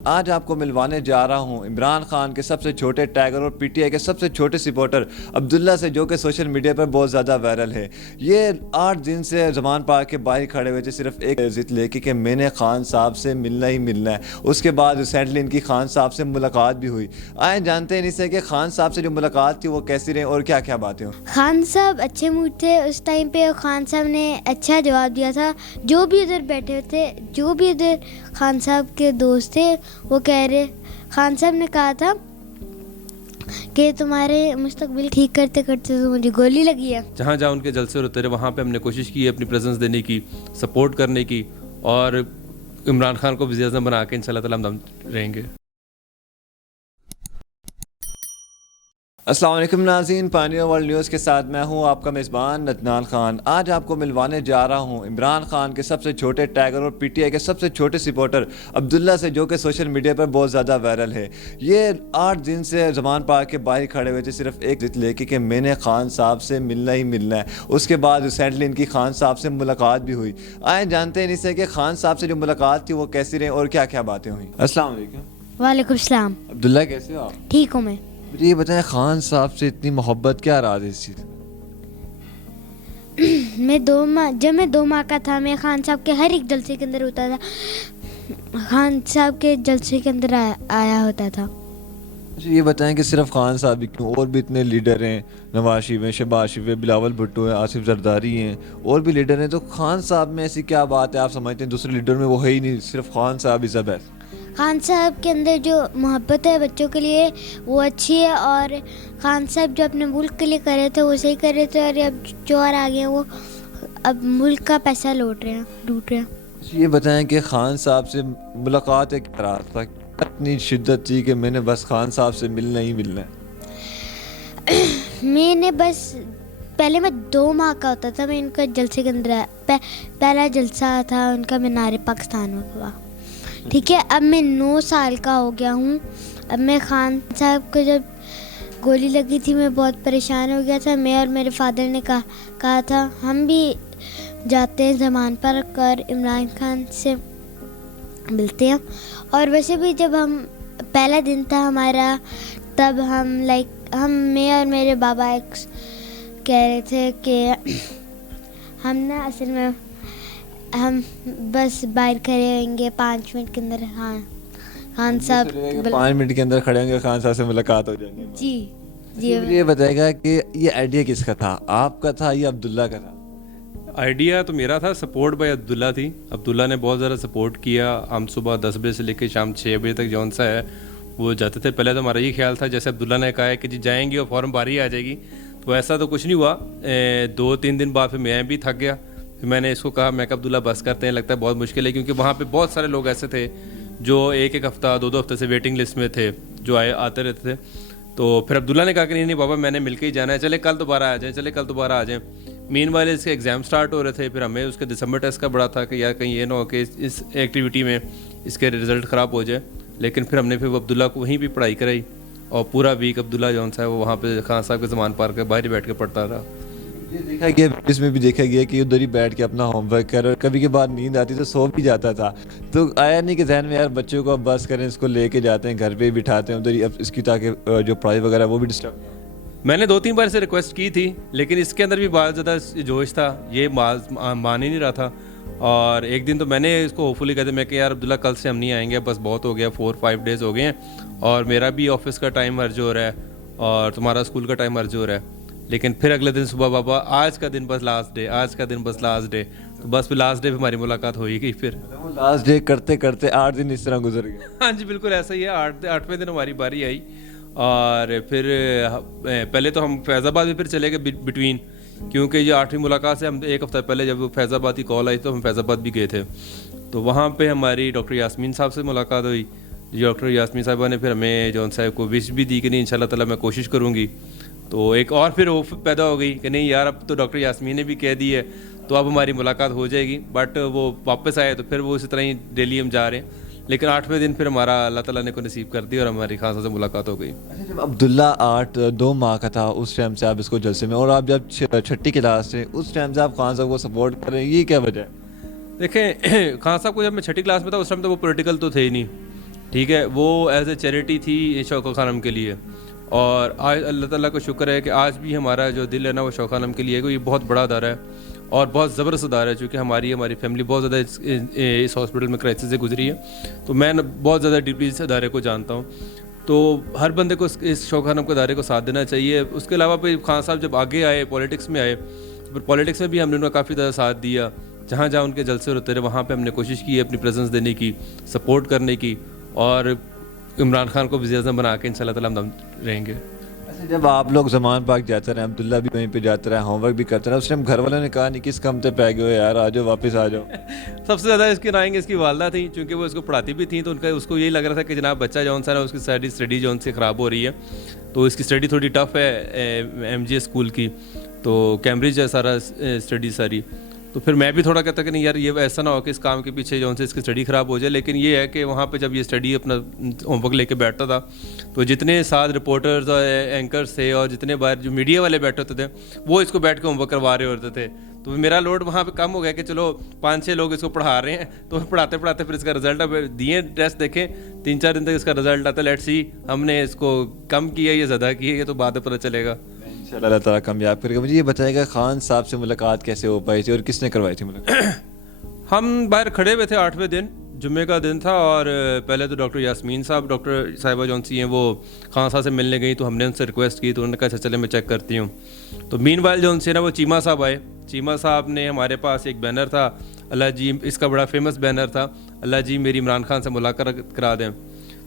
आज आपको मिलवाने जा रहा हूं इमरान खान के सबसे छोटे टाइगर और पीटीआई के सबसे छोटे सपोर्टर अब्दुल्ला से, जो कि सोशल मीडिया पर बहुत ज़्यादा वायरल है। ये 8 दिन से ज़मान पार्क के बाहर खड़े हुए थे, सिर्फ एक जिद लेके कि मैंने खान साहब से मिलना ही मिलना है। उसके बाद रिसेंटली इनकी खान साहब से मुलाकात भी हुई। आए जानते हैं इनसे कि खान साहब से जो मुलाकात थी वो कैसी रही और क्या क्या बातें हुई। खान साहब अच्छे मूड थे उस टाइम पे, और खान साहब ने अच्छा जवाब दिया था। जो भी उधर बैठे थे, जो भी उधर खान साहब के दोस्त थे, वो कह रहे, खान साहब ने कहा था कि तुम्हारे मुस्तकबिल ठीक करते करते तो मुझे गोली लगी है। जहाँ जहाँ उनके जलसे होते रहे वहाँ पे हमने कोशिश की है अपनी प्रेजेंस देने की, सपोर्ट करने की, और इमरान खान को वज़ीर आज़म बना के इंशाल्लाह ताला हम दम रहेंगे। अस्सलाम वालेकुम नाज़रीन, पानिया वर्ल्ड न्यूज़ के साथ मैं हूं आपका मेज़बान अदनान खान। आज आपको मिलवाने जा रहा हूं इमरान खान के सबसे छोटे टाइगर और पीटीआई के सबसे छोटे सपोर्टर अब्दुल्ला से, जो कि सोशल मीडिया पर बहुत ज़्यादा वायरल है। ये 8 दिन से ज़मान पार्क के बाहर खड़े हुए थे, सिर्फ एक जिद लेके कि मैंने खान साहब से मिलना ही मिलना है। उसके बाद रिसेंटली इनकी खान साहब से मुलाकात भी हुई। आए जानते हैं इनसे कि खान साहब से जो मुलाकात थी वो कैसी रही और क्या क्या बातें हुई। अस्सलाम वालेकुम। वालेकुम सलाम। अब्दुल्ला कैसे हो आप? ठीक हूँ मैं। मुझे ये बताएं, खान साहब से इतनी मोहब्बत क्या राज है इस चीज़? जब मैं 2 माह का था, मैं खान साहब के हर एक जलसे के अंदर होता था। खान साहब के जलसे के अंदर आया होता था। मुझे ये बताएं कि सिर्फ खान साहब ही क्यों, और भी इतने लीडर हैं, नवाज शरीफ हैं, शहबाज शरीफ हैं, बिलावल भुट्टो हैं, आसिफ जरदारी हैं, और भी लीडर हैं। तो खान साहब में ऐसी क्या बात है आप समझते हैं दूसरे लीडर में वो है ही नहीं, सिर्फ खान साहब इज़ द बेस्ट? खान साहब के अंदर जो मोहब्बत है बच्चों के लिए वो अच्छी है, और खान साहब जो अपने मुल्क के लिए कर रहे थे वो सही कर रहे थे, और अब जो और आ गए हैं वो अब मुल्क का पैसा लूट रहे हैं। ये बताएं कि खान साहब से मुलाकात एक रात था, इतनी शिद्दत थी कि मैंने बस खान साहब से मिलना ही मिलना है। मैंने बस पहले मैं 2 माह का होता था, मैं इनका जलसे के अंदर पहला जलसा था उनका मीनार पाकिस्तान में हुआ, ठीक है। अब मैं 9 साल का हो गया हूँ। अब मैं खान साहब को जब गोली लगी थी मैं बहुत परेशान हो गया था। मैं और मेरे फादर ने कहा था हम भी जाते हैं ज़मान पार्क और इमरान खान से मिलते हैं। और वैसे भी जब हम पहला दिन था हमारा, तब हम मैं और मेरे बाबा कह रहे थे कि हम ना असल में हम बस बाहर खड़े होंगे 5 मिनट के अंदर। हाँ, खान साहब 5 मिनट के अंदर खड़े होंगे, खान साहब से मुलाकात हो जाएगी। जी जी। मुझे ये बताएगा कि ये आइडिया किसका था, आपका था या अब्दुल्ला का था? आइडिया तो मेरा था, सपोर्ट बाय अब्दुल्ला थी। अब्दुल्ला ने बहुत ज़्यादा सपोर्ट किया। हम सुबह 10 बजे से लेकर शाम 6 बजे तक जौन सा है वो जाते थे। पहले तो हमारा ये ख्याल था, जैसे अब्दुल्ला ने कहा है कि जी जाएंगे और फ़ौरन बारी आ जाएगी, तो ऐसा तो कुछ नहीं हुआ। 2-3 दिन बाद फिर मैं भी थक गया। फिर मैंने इसको कहा, मैं अब्दुल्ला बस करते हैं, लगता है बहुत मुश्किल है, क्योंकि वहाँ पे बहुत सारे लोग ऐसे थे जो एक हफ्ता 2-2 हफ्ते से वेटिंग लिस्ट में थे, जो आते रहते थे। तो फिर अब्दुल्ला ने कहा कि नहीं बाबा मैंने मिलके ही जाना है, चले कल दोबारा आ जाएं। मेन वाले इसके एग्ज़ाम स्टार्ट हो रहे थे। फिर हमें उसके दिसंबर टेस्ट का बड़ा था कि यार कहीं ये ना हो कि इस एक्टिविटी में इसके रिज़ल्ट ख़राब हो जाए। लेकिन फिर हमने फिर अब्दुल्ला को वहीं भी पढ़ाई कराई, और पूरा वीक अब्दुल्ला जौन सा है वो वहाँ पे खान साहब के ज़मान पार्क के बाहर ही बैठ के पढ़ता रहा। ये देखा गया, इसमें भी देखा गया कि उधर ही बैठ के अपना होमवर्क कर, और कभी के बाद नींद आती तो सो भी जाता था। तो आया नहीं कि जहन में यार बच्चों को अब बस करें, इसको लेके जाते हैं घर पे ही बिठाते हैं उधर ही, अब इसकी ताकि जो पढ़ाई वगैरह वो भी डिस्टर्ब। मैंने 2-3 बार से रिक्वेस्ट की थी, लेकिन इसके अंदर भी बहुत ज़्यादा जोश था, ये मान ही नहीं रहा था। और एक दिन तो मैंने इसको होपफुली कहते मैं कि यार अब्दुल्ला कल से हम नहीं आएंगे, बस बहुत हो गया, 4-5 डेज़ हो गए हैं, और मेरा भी ऑफिस का टाइम अर्ज हो रहा है और तुम्हारा स्कूल का टाइम अर्ज हो रहा है। लेकिन फिर अगले दिन सुबह बाबा आज का दिन बस लास्ट डे, तो बस फिर लास्ट डे पे हमारी मुलाकात हो ही गई। फिर लास्ट डे करते करते 8 दिन इस तरह गुजर गए। हाँ जी बिल्कुल ऐसा ही है। 8वें दिन हमारी बारी आई, और फिर पहले तो हम फैज़ाबाद भी फिर चले गए बिटवीन, क्योंकि ये 8वीं मुलाकात से हम 1 हफ्ता पहले जब फैज़ाबाद की कॉल आई तो हम फैज़ाबाद भी गए थे। तो वहाँ पे हमारी डॉक्टर यास्मीन साहब से मुलाकात हुई। डॉक्टर यास्मीन साहबा ने फिर हमें जौन साहब को विश भी दी कि नहीं इंशाल्लाह ताला मैं कोशिश करूँगी। तो एक और फिर होप पैदा हो गई कि नहीं यार अब तो डॉक्टर यास्मीन ने भी कह दी है तो अब हमारी मुलाकात हो जाएगी। बट वो वापस आए तो फिर वो इसी तरह ही डेली हम जा रहे हैं। लेकिन 8वें दिन फिर हमारा अल्लाह ताला ने को नसीब कर दी और हमारी खान साहब से मुलाकात हो गई। जब अब्दुल्ला 2 माह का था उस टाइम से आप इसको जलसे में, और आप जब 6ठी क्लास से उस टाइम से आप खान साहब को सपोर्ट कर रहे हैं, ये क्या वजह है? देखें खान साहब को जब मैं 6ठी क्लास में था उस टाइम तो वो पॉलिटिकल तो थे ही नहीं, ठीक है, वो एज ए चैरिटी थी शौकत खानम के लिए। और आज अल्लाह ताला का शुक्र है कि आज भी हमारा जो दिल है ना वो शौकत खानम के लिए है। ये बहुत बड़ा अदारा है और बहुत ज़बरदस्त अदारा है, चूँकि हमारी फैमिली बहुत ज़्यादा इस हॉस्पिटल में क्राइसिस से गुजरी है, तो मैं बहुत ज़्यादा डीपली इस अदारे को जानता हूँ। तो हर बंदे को इस शौकत खानम के अदारे को साथ देना चाहिए। उसके अलावा फिर खान साहब जब आगे आए, पॉलिटिक्स में आए, तो फिर पॉलिटिक्स में भी हमने उनका काफ़ी ज़्यादा साथ दिया। जहाँ जहाँ उनके जलसे होते रहे वहाँ पे हमने कोशिश की है अपनी प्रेजेंस देने की, सपोर्ट करने की, और इमरान खान को वज़ीर-ए-आज़म बना के इंशाल्लाह ताला हम रहेंगे। अच्छा, जब आप लोग जमान पाक जाते रहे, अब्दुल्ला भी वहीं पे जाते रहे, होमवर्क भी करते रहे, उस टाइम घर वालों ने कहा नहीं किस कम पे पै गए हो यार, आ जाओ वापस आ जाओ? सबसे ज़्यादा इसकी नाएंगे इसकी वालदा थी, क्योंकि वो इसको पढ़ाती भी थी, तो उसको यही लग रहा था कि जनाब बच्चा जौन सा ना उसकी सारी स्टडी जौन से ख़राब हो रही है, तो इसकी स्टडी थोड़ी टफ है MGS स्कूल की, तो कैम्ब्रिज है सारा स्टडी सारी। तो फिर मैं भी थोड़ा कहता कि नहीं यार ये ऐसा ना हो कि इस काम के पीछे जो से इसकी स्टडी ख़राब हो जाए। लेकिन ये है कि वहाँ पे जब ये स्टडी अपना होमवर्क लेके बैठता था, तो जितने साथ रिपोर्टर्स और एंकर्स थे और जितने बार जो मीडिया वाले बैठे होते थे वो इसको बैठ के होमवर्क करवा रहे होते थे। तो मेरा लोड वहाँ पे कम हो गया कि चलो 5-6 लोग इसको पढ़ा रहे हैं, तो पढ़ाते पढ़ाते फिर इसका रिजल्ट अब दिए, टेस्ट देखें, 3-4 दिन तक इसका रिजल्ट आता, लेट्स सी हमने इसको कम किया या ज़्यादा किया, ये तो बाद में पता चलेगा। इंशाल्लाह अल्लाह ताला कामयाब करेगा। मुझे ये बताएगा खान साहब से मुलाकात कैसे हो पाई थी और किसने करवाई थी मुलाकात? हम बाहर खड़े हुए थे, 8वें दिन जुम्मे का दिन था, और पहले तो डॉक्टर यास्मीन साहब, डॉक्टर साहिबा जौन सी हैं, वो खान साहब से मिलने गई, तो हमने उनसे रिक्वेस्ट की, तो उन्होंने कहा चले मैं चेक करती हूँ। तो मीन वाइल जौन से ना वो चीमा साहब आए। चीमा साहब ने हमारे पास एक बैनर था, अल्लाह जी, इसका बड़ा फेमस बैनर था, अल्लाह जी मेरी इमरान खान से मुलाकात करा दें।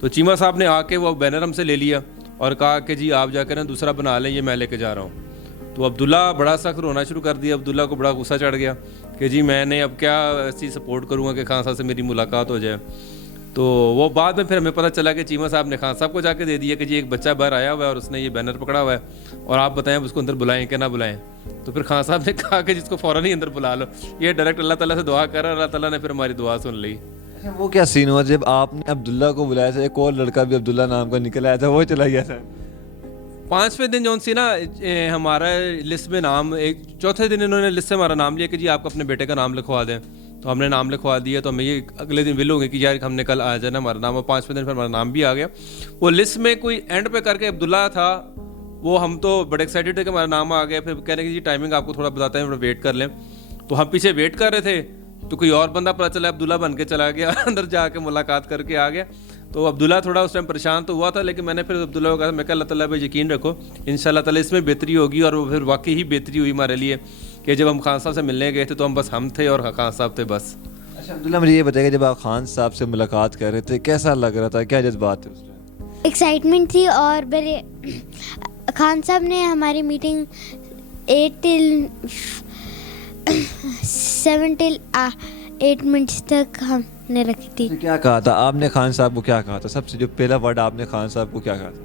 तो चीमा साहब ने आके वो बैनर हमसे ले लिया और कहा कि जी आप जाकर ना दूसरा बना लें, ये मैं लेके जा रहा हूँ। तो अब्दुल्ला बड़ा सख्त रोना शुरू कर दिया। अब्दुल्ला को बड़ा गुस्सा चढ़ गया कि जी मैंने अब क्या ऐसी सपोर्ट करूँगा कि खान साहब से मेरी मुलाकात हो जाए। तो वो बाद में फिर हमें पता चला कि चीमा साहब ने खान साहब को जाके दे दिया कि जी एक बच्चा बाहर आया हुआ है और उसने ये बैनर पकड़ा हुआ है और आप बताएं उसको अंदर बुलाएं कि ना बुलाएं। तो फिर खान साहब ने कहा कि जिसको फ़ौरन ही अंदर बुला लो। ये डायरेक्ट अल्लाह ताला से दुआ कर, अल्लाह ताला ने फिर हमारी दुआ सुन ली। अच्छा, वो क्या सीन हुआ जब आपने अब्दुल्ला को बुलाया था? एक और लड़का भी अब्दुल्ला नाम का निकल आया था, वो चला गया था। 5वें दिन जौन सी ना हमारा लिस्ट में नाम, एक चौथे दिन इन्होंने लिस्ट से हमारा नाम लिया कि जी आप अपने बेटे का नाम लिखवा दें। तो हमने नाम लिखवा दिया। तो हमें ये अगले दिन विल हो गए कि यार हमने कल आ जाना हमारा नाम, और 5वें दिन फिर हमारा नाम भी आ गया। वो लिस्ट में कोई एंड पे करके अब्दुल्ला था, वो हम तो बड़े एक्साइटेड थे कि हमारा नाम आ गया। फिर कह रहे कि जी टाइमिंग आपको थोड़ा बताते हैं, वेट कर लें। तो हम पीछे वेट कर रहे थे, तो कोई और बंदा पता चला अब्दुल्ला बन के चला गया, अंदर जाके मुलाकात करके आ गया। तो अब्दुल्ला थोड़ा उस टाइम परेशान तो हुआ था, लेकिन मैंने फिर अब्दुल्ला को कहा, मैं कहा अल्लाह ताला पे यकीन रखो, इंशाल्लाह ताला इसमें बेहतरी होगी। और वो फिर वाकई ही बेहतरी हुई हमारे लिए कि जब हम खान साहब से मिलने गए थे तो हम थे और खान साहब थे बस। अच्छा अब्दुल्ला, मुझे ये बताइए जब आप खान साहब से मुलाकात कर रहे थे कैसा लग रहा था, क्या जज्बात थे उस टाइम? एक्साइटमेंट थी। और मेरे खान साहब ने हमारी मीटिंग 8 till 7 till 8 मिनट्स तक हमने रखी थी। तो क्या कहा था आपने खान साहब को, क्या कहा था? सबसे जो पहला वर्ड आपने खान साहब को क्या कहा था?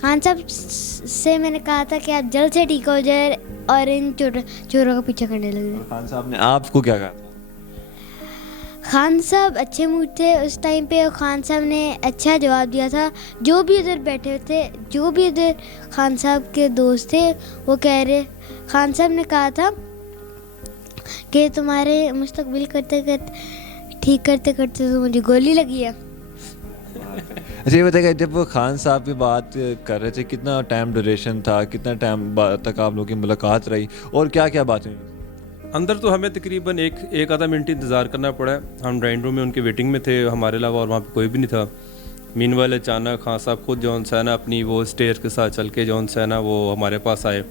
खान साहब से मैंने कहा था कि आप जल्द से ठीक हो जाए और इन चोरों का पीछा करने लगे। खान साहब ने आपको क्या कहा था? खान साहब अच्छे मूड थे उस टाइम पे, और खान साहब ने अच्छा जवाब दिया था। जो भी उधर बैठे थे, जो भी उधर खान साहब के दोस्त थे, वो कह रहे, खान साहब ने कहा था कि तुम्हारे मुस्तकबिल ठीक करते करते तो मुझे गोली लगी है। अच्छा ये बताइए जब वो खान साहब की बात कर रहे थे, कितना टाइम ड्यूरेशन था, कितना टाइम तक आप लोगों की मुलाकात रही और क्या क्या बातें हुई? अंदर तो हमें तकरीबन एक आधा मिनट इंतज़ार करना पड़ा। हम ड्राइंग रूम में उनके वेटिंग में थे हमारे अलावा, और वहाँ पे कोई भी नहीं था। मीनवाइल अचानक खान साहब खुद जौन सा ना अपनी वो स्टेयर के साथ चल के जौन सा ना वो हमारे पास आए,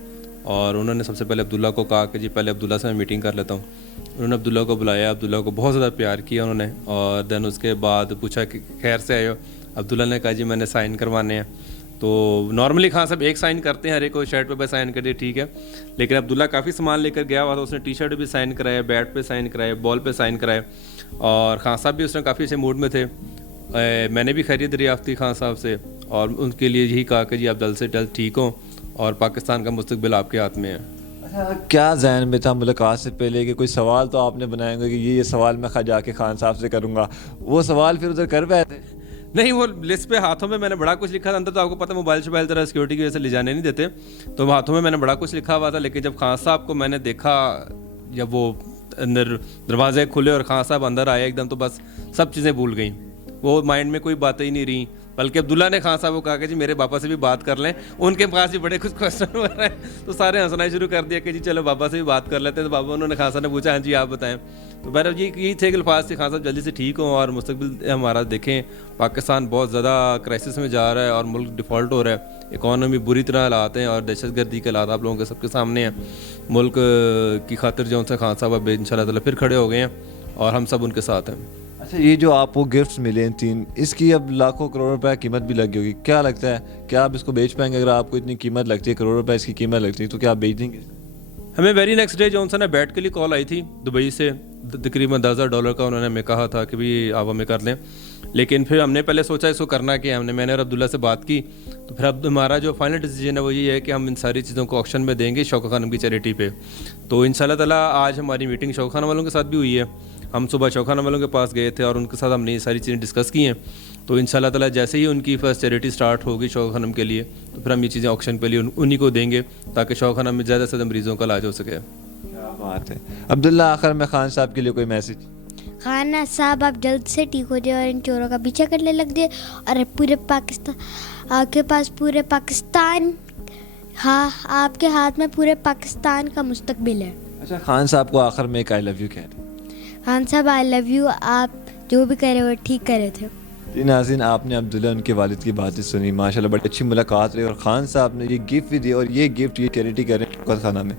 और उन्होंने सबसे पहले अब्दुल्ला को कहा कि जी पहले अब्दुल्ला से मैं मीटिंग कर लेता हूँ। उन्होंने अब्दुल्ला को बुलाया, अब्दुल्ला को बहुत ज़्यादा प्यार किया उन्होंने, और देन उसके बाद पूछा कि खैर से आए हो। अब्दुल्ला ने कहा जी मैंने साइन करवाने हैं। तो नॉर्मली खान साहब एक साइन करते हैं, हर एक को शर्ट पे साइन कर दिए, ठीक है। लेकिन अब्दुल्ला काफ़ी सामान लेकर गया हुआ था, उसने टी शर्ट भी साइन कराया, बैट पे साइन कराए, बॉल पे साइन कराए, और खान साहब भी उसने काफ़ी अच्छे मूड में थे। मैंने भी खैरियत दरियाफ्त की खान साहब से, और उनके लिए यही कहा कि जी आप जल्द से जल्द ठीक हों और पाकिस्तान का मुस्तकबिल आपके हाथ में है। अच्छा क्या जहन में था मुलाकात से पहले कि कोई सवाल तो आपने बनाए होंगे कि ये सवाल मैं जाके खान साहब से करूँगा, वो सवाल फिर उधर कर बैठे? नहीं, वो लिस्ट पे हाथों में मैंने बड़ा कुछ लिखा था। अंदर तो आपको पता मोबाइल शोबाइल तरह सिक्योरिटी की वजह से ले जाने नहीं देते, तो हाथों में मैंने बड़ा कुछ लिखा हुआ था। लेकिन जब खान साहब को मैंने देखा, जब वो अंदर दरवाजे खुले और खान साहब अंदर आए एकदम, तो बस सब चीज़ें भूल गई। वो माइंड में कोई बातें ही नहीं रही, बल्कि अब्दुल्ला ने खान साहब को कहा कि जी मेरे पापा से भी बात कर लें, उनके पास भी बड़े कुछ क्वेश्चन हो रहे हैं, तो सारे हंसना शुरू कर दिया कि जी चलो बाबा से भी बात कर लेते हैं। तो बाबा उन्होंने खान साहब ने पूछा हाँ जी आप बताएं। तो बहर यही थे कि अल्फाज थे खान साहब जल्दी से ठीक हों और मुस्तकबिल हमारा देखें। पाकिस्तान बहुत ज़्यादा क्राइसिस में जा रहा है और मुल्क डिफ़ॉल्ट हो रहा है, इकॉनमी बुरी तरह हालात हैं और दहशतगर्दी के हालात आप लोगों के सबके सामने हैं। मुल्क की खातिर जो उनसे खान साहब अब इंशाल्लाह ताला फिर खड़े हो गए हैं और हम सब उनके साथ हैं। अच्छा, ये जो आपको गिफ्ट्स मिले हैं 3, इसकी अब लाखों करोड़ रुपए कीमत भी लगी होगी, क्या लगता है क्या आप इसको बेच पाएंगे? अगर आपको इतनी कीमत लगती है, करोड़ रुपए इसकी कीमत लगती है, तो क्या आप बेच देंगे? हमें वेरी नेक्स्ट डे जॉनसन ने बैट के लिए कॉल आई थी दुबई से, तकरीबन $10,000 का उन्होंने हमें कहा था कि भाई आप हमें कर लें। लेकिन फिर हमने पहले सोचा इसको करना क्या, मैंने और अब्दुल्ला से बात की, तो फिर अब हमारा जो फाइनल डिसीजन है वो ये है कि हम इन सारी चीज़ों को ऑक्शन में देंगे शौकत खानम की चैरिटी पे। तो इंशाल्लाह ताला आज हमारी मीटिंग शौकत खानम वालों के साथ भी हुई है। हम सुबह शौकत खानम वालों के पास गए थे और उनके साथ हमने ये सारी चीज़ें डिस्कस की हैं। तो इंशाल्लाह ताला जैसे ही उनकी फर्स्ट चैरिटी स्टार्ट होगी शौकत खानम के लिए, तो फिर हम ये चीज़ें ऑक्शन पे लिए उन्हीं को देंगे ताकि शौकत खानम में ज़्यादा से ज़्यादा मरीज़ों का इलाज हो सके। क्या बात है। अब्दुल्ला, आखिर में खान साहब के लिए कोई मैसेज? खान साहब आप जल्द से ठीक हो जाए और इन चोरों का पीछा करने लग जाए और पूरे पाकिस्तान आपके पास पूरे पाकिस्तान, हाँ आपके हाथ में पूरे पाकिस्तान का मुस्तकबिल है। अच्छा, खान साहब को आखिर में एक आई लव यू कह दें। खान साहब आई लव यू, आप जो भी करे वो ठीक करे थे। जी नाज़रीन, आपने अब्दुल्ला उनके वालिद की बातें सुनी, माशाल्लाह बड़ी अच्छी मुलाकात रही और खान साहब ने ये गिफ्ट भी दिया और ये गिफ्ट ये चैरिटी करें शौकत खाना में।